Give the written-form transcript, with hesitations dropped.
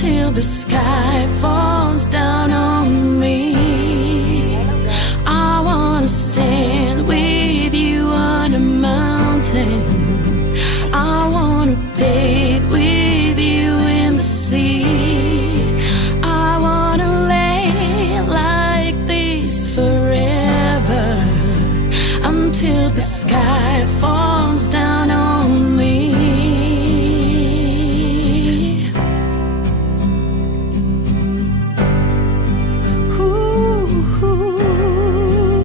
until the sky falls down on me. I wanna stand with you on a mountain. I wanna bathe with you in the sea. I wanna lay like this forever until the sky falls down on me.